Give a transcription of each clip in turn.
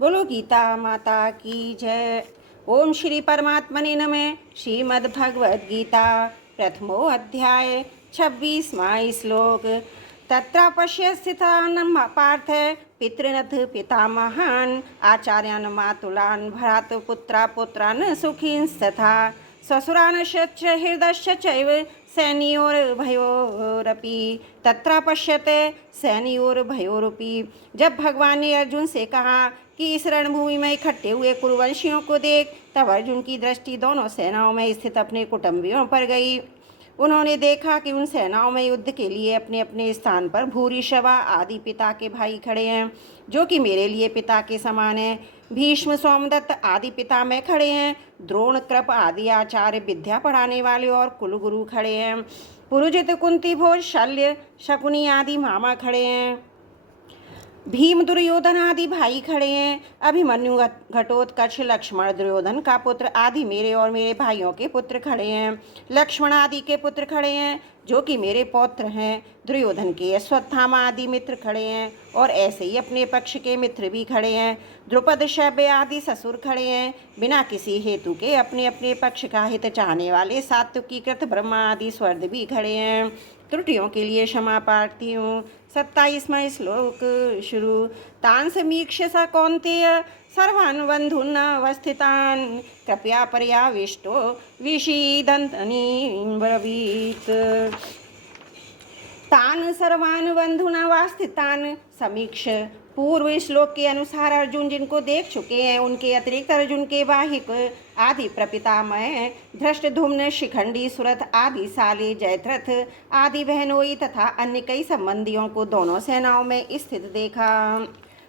बोलो गीता माता की जय। ओम श्री परमात्मने नमः। श्रीमद् भगवद गीता प्रथमो अध्याय 26वां श्लोक। तत्र पश्य स्थितान् पार्थ पितृनथ पितामहान् आचार्यान् मातुलान् भ्रातुपुत्रा पुत्रान् सुखींस्तथा ससुरान् शच हृदश्च चैव सैन्योर्भयोरपि तत्र पश्यते सैन्योर्भयोरपि। जब भगवान ने अर्जुन से कहा कि इस रणभूमि में इकट्ठे हुए कुरुवंशियों को देख, तब अर्जुन की दृष्टि दोनों सेनाओं में स्थित अपने कुटुंबियों पर गई। उन्होंने देखा कि उन सेनाओं में युद्ध के लिए अपने अपने स्थान पर भूरिश्रवा आदि पिता के भाई खड़े हैं, जो कि मेरे लिए पिता के समान हैं। भीष्म सोमदत्त आदि पिता में खड़े हैं। द्रोण कृप आदि आचार्य विद्या पढ़ाने वाले और कुलगुरु खड़े हैं। पुरुजित कुंती भोज शल्य शकुनी आदि मामा खड़े हैं। भीम दुर्योधन आदि भाई खड़े हैं। अभिमन्यु घटोत्कच लक्ष्मण दुर्योधन का पुत्र आदि मेरे और मेरे भाइयों के पुत्र खड़े हैं। लक्ष्मण आदि के पुत्र खड़े हैं, जो कि मेरे पौत्र हैं। दुर्योधन के अश्वत्थामा आदि मित्र खड़े हैं, और ऐसे ही अपने पक्ष के मित्र भी खड़े हैं। द्रुपद शैब्य आदि ससुर खड़े हैं। बिना किसी हेतु के अपने अपने पक्ष का हित चाहने वाले सात्विकीकृत ब्रह्मा आदि स्वर्द भी खड़े हैं। त्रुटियों के लिए क्षमा प्रार्थी हूँ। 27वां श्लोक शुरू। तान समीक्ष स कौन्तेय सर्वान् बन्धून् अवस्थितान् कृपया पर्याविष्टो विषीदन्तनीं ब्रवीत्। तान सर्वान् बंधून् अवस्थितान् समीक्ष। पूर्व श्लोक के अनुसार अर्जुन जिनको देख चुके हैं, उनके अतिरिक्त अर्जुन के वाहिक आदि प्रपितामह धृष्टधुम्न शिखंडी सुरथ आदि साले जयद्रथ आदि बहनोई तथा अन्य कई संबंधियों को दोनों सेनाओं में स्थित देखा।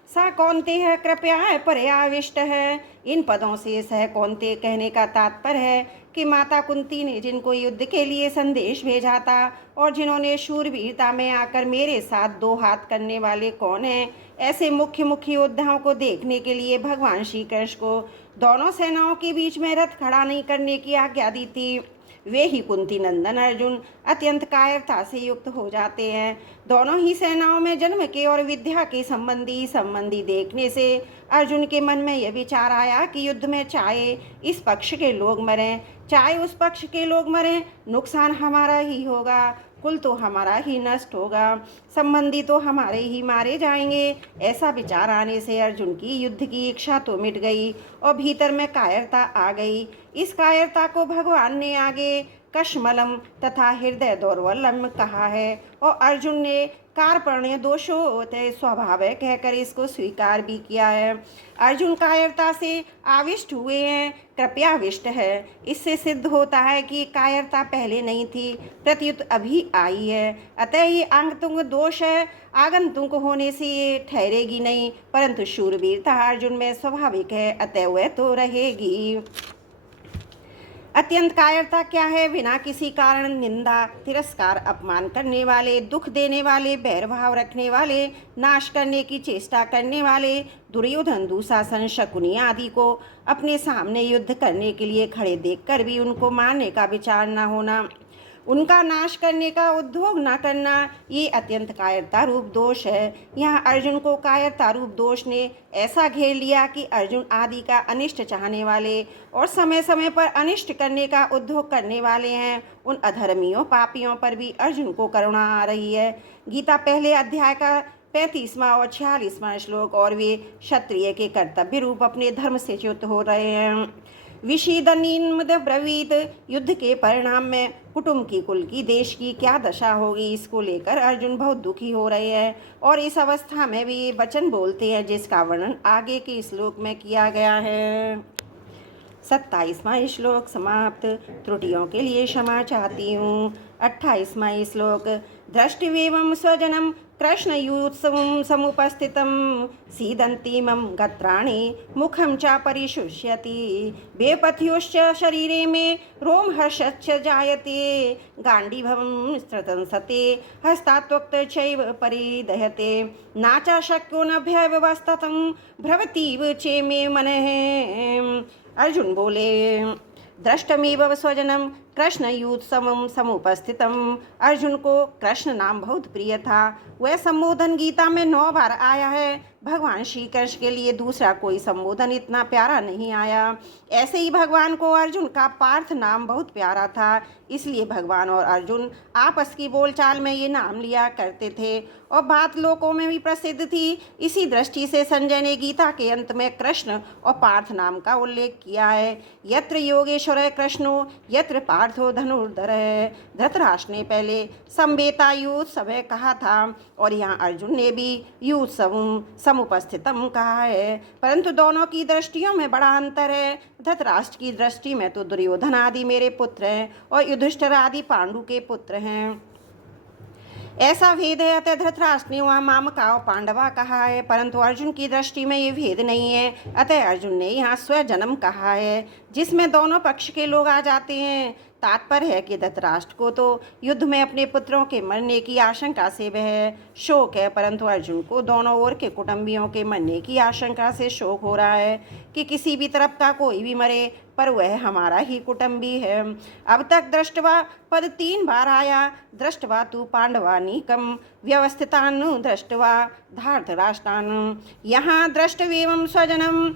सा कौन्ते है कृपया पर्याविष्ट है। इन पदों से सह कौन्ते कहने का तात्पर्य है कि माता कुंती ने जिनको युद्ध के लिए संदेश भेजा था और जिन्होंने शूरवीरता में आकर मेरे साथ दो हाथ करने वाले कौन हैं, ऐसे मुख्य मुख्य योद्धाओं को देखने के लिए भगवान श्री कृष्ण को दोनों सेनाओं के बीच में रथ खड़ा नहीं करने की आज्ञा दी थी। वे ही कुंती नंदन अर्जुन अत्यंत कायरता से युक्त हो जाते हैं। दोनों ही सेनाओं में जन्म के और विद्या के संबंधी देखने से अर्जुन के मन में यह विचार आया कि युद्ध में चाहे इस पक्ष के लोग मरें चाहे उस पक्ष के लोग मरें, नुकसान हमारा ही होगा, कुल तो हमारा ही नष्ट होगा, संबंधी तो हमारे ही मारे जाएंगे। ऐसा विचार आने से अर्जुन की युद्ध की इच्छा तो मिट गई और भीतर में कायरता आ गई। इस कायरता को भगवान ने आगे कश्मलम तथा हृदय दौर्बल्यम कहा है, और अर्जुन ने कार्पण्य दोषोते स्वभाव कहकर इसको स्वीकार भी किया है। अर्जुन कायरता से आविष्ट हुए हैं, कृपयाविष्ट है। इससे सिद्ध होता है कि कायरता पहले नहीं थी, प्रत्युत अभी आई है। अतः ये आगंतुक दोष है, आगंतुक होने से ये ठहरेगी नहीं, परंतु शूरवीरता अर्जुन में स्वाभाविक है, अतः वह तो रहेगी। अत्यंत कायरता क्या है? बिना किसी कारण निंदा तिरस्कार अपमान करने वाले, दुख देने वाले, बैरभाव रखने वाले, नाश करने की चेष्टा करने वाले दुर्योधन दुशासन शकुनी आदि को अपने सामने युद्ध करने के लिए खड़े देखकर भी उनको मारने का विचार न होना, उनका नाश करने का उद्योग न करना, ये अत्यंत कायरता रूप दोष है। यहाँ अर्जुन को कायरता रूप दोष ने ऐसा घेर लिया कि अर्जुन आदि का अनिष्ट चाहने वाले और समय समय पर अनिष्ट करने का उद्योग करने वाले हैं, उन अधर्मियों पापियों पर भी अर्जुन को करुणा आ रही है। गीता पहले अध्याय का 35वां और 46वां श्लोक। और वे क्षत्रिय के कर्तव्य रूप अपने धर्म से च्युत हो रहे हैं। विषीदनीन्मद ब्रवीत। युद्ध के परिणाम में कुटुंब की, कुल की, देश की क्या दशा होगी, इसको लेकर अर्जुन बहुत दुखी हो रहे हैं, और इस अवस्था में भी ये वचन बोलते हैं जिसका वर्णन आगे के श्लोक में किया गया है। 27वां श्लोक समाप्त। त्रुटियों के लिए क्षमा चाहती हूँ। 28वां श्लोक। दृष्टिवेवं स्वजनम कृष्णयूत्सवं समुपस्थितं सीदन्तीमं गत्राणि मुखं च परिशुष्यति बेपथ्योश्च शरीरे में रोमहर्षश्च जायते गाण्डीभवं स्त्रतंसते हस्तात्वक्त चैव परिदहते नाचा शक्यो न भयवस्थितं भ्रवतीव चेमे मनः। अर्जुन बोले, दृष्टमेव स्वजनम कृष्ण युत्सवम समुपस्थितम। अर्जुन को कृष्ण नाम बहुत प्रिय था। वह संबोधन गीता में 9 बार आया है। भगवान श्री कृष्ण के लिए दूसरा कोई संबोधन इतना प्यारा नहीं आया। ऐसे ही भगवान को अर्जुन का पार्थ नाम बहुत प्यारा था, इसलिए भगवान और अर्जुन आपस की बोलचाल में ये नाम लिया करते थे और बात लोकों में भी प्रसिद्ध थी। इसी दृष्टि से संजय ने गीता के अंत में कृष्ण और पार्थ नाम का उल्लेख किया है। यत्र योगेश्वर कृष्णो यत्र पार्थो धनुर्धर। धृतराष्ट्र ने पहले संवेता युत्सव कहा था और यहाँ अर्जुन ने भी युत्सवम समुपस्थितम कहा है, परंतु दोनों की दृष्टियों में बड़ा अंतर है। धृतराष्ट्र की दृष्टि में तो दुर्योधन आदि मेरे पुत्र हैं और युधिष्ठिर आदि पांडु के पुत्र हैं, ऐसा भेद है। अतः धृतराष्ट्र ने वहाँ मामका और पांडवा कहा है, परंतु अर्जुन की दृष्टि में ये भेद नहीं है। अतः अर्जुन ने यहाँ स्वजन्म कहा है, जिसमें दोनों पक्ष के लोग आ जाते हैं। तात्पर्य है कि धृतराष्ट्र को तो युद्ध में अपने पुत्रों के मरने की आशंका से वह शोक है, परंतु अर्जुन को दोनों ओर के कुटुंबियों के मरने की आशंका से शोक हो रहा है कि किसी भी तरफ का कोई भी मरे, पर वह हमारा ही कुटुंबी है। अब तक दृष्टवा पद 3 बार आया। दृष्टवा तू पांडवानीकम व्यवस्थितानु दृष्टवा धार्तराष्ट्रानु। यहाँ दृष्टवेवं स्वजनम,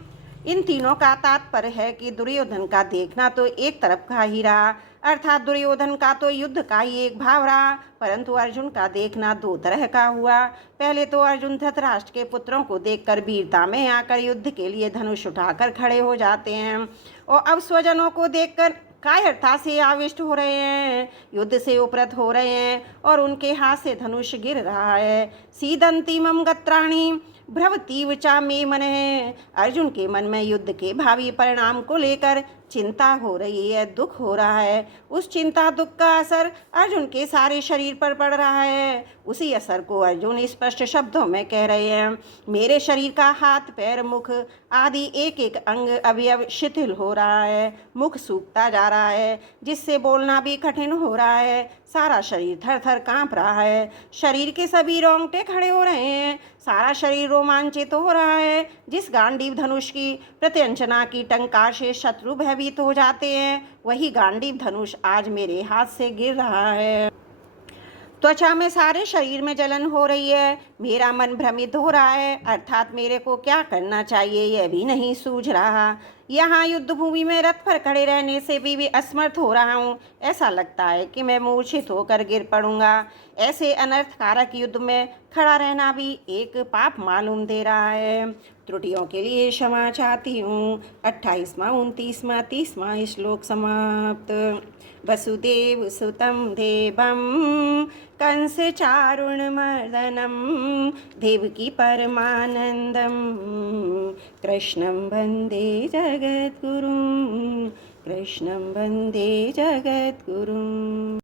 इन तीनों का तात्पर्य है कि दुर्योधन का देखना तो एक तरफ का ही रहा, अर्थात दुर्योधन का तो युद्ध का ही एक भाव रहा, परंतु अर्जुन का देखना 2 तरह का हुआ। पहले तो अर्जुन धृतराष्ट्र के पुत्रों को देखकर वीरता में आकर युद्ध के लिए धनुष उठाकर खड़े हो जाते हैं और अब स्वजनों को देखकर कायरता से आविष्ट हो रहे हैं, युद्ध से उपरत हो रहे हैं और उनके हाथ से धनुष गिर रहा है। सीदंती मम गत्राणी भ्रवती चा मे मन है। अर्जुन के मन में युद्ध के भावी परिणाम को लेकर चिंता हो रही है, दुख हो रहा है। उस चिंता दुख का असर अर्जुन के सारे शरीर पर पड़ रहा है। उसी असर को अर्जुन स्पष्ट शब्दों में कह रहे हैं। मेरे शरीर का हाथ पैर मुख आदि एक एक अंग अवयव शिथिल हो रहा है, मुख सूखता जा रहा है, जिससे बोलना भी कठिन हो रहा है। सारा शरीर थर थर काँप रहा है, शरीर के सभी रोंगटे खड़े हो रहे हैं, सारा शरीर रोमांचित हो रहा है। जिस गांडीव धनुष की प्रत्यंचना की टंकार से शत्रु भयभीत हो जाते हैं, वही गांडीव धनुष आज मेरे हाथ से गिर रहा है। त्वचा में सारे शरीर में जलन हो रही है, मेरा मन भ्रमित हो रहा है, अर्थात मेरे को क्या करना चाहिए यह भी नहीं सूझ रहा। यहाँ युद्ध भूमि में रथ पर खड़े रहने से भी असमर्थ हो रहा हूँ। ऐसा लगता है कि मैं मूर्छित होकर गिर पड़ूंगा। ऐसे अनर्थकारक युद्ध में खड़ा रहना भी एक पाप मालूम दे रहा है। त्रुटियों के लिए क्षमा चाहती हूँ। 28वां 29वां 30वां श्लोक समाप्त। वसुदेव सुतं देवं कंस चारुणमर्दनं देवकी परमानंदं कृष्णं वन्दे जगद्गुरुं कृष्णं वन्दे जगद्गुरुम्।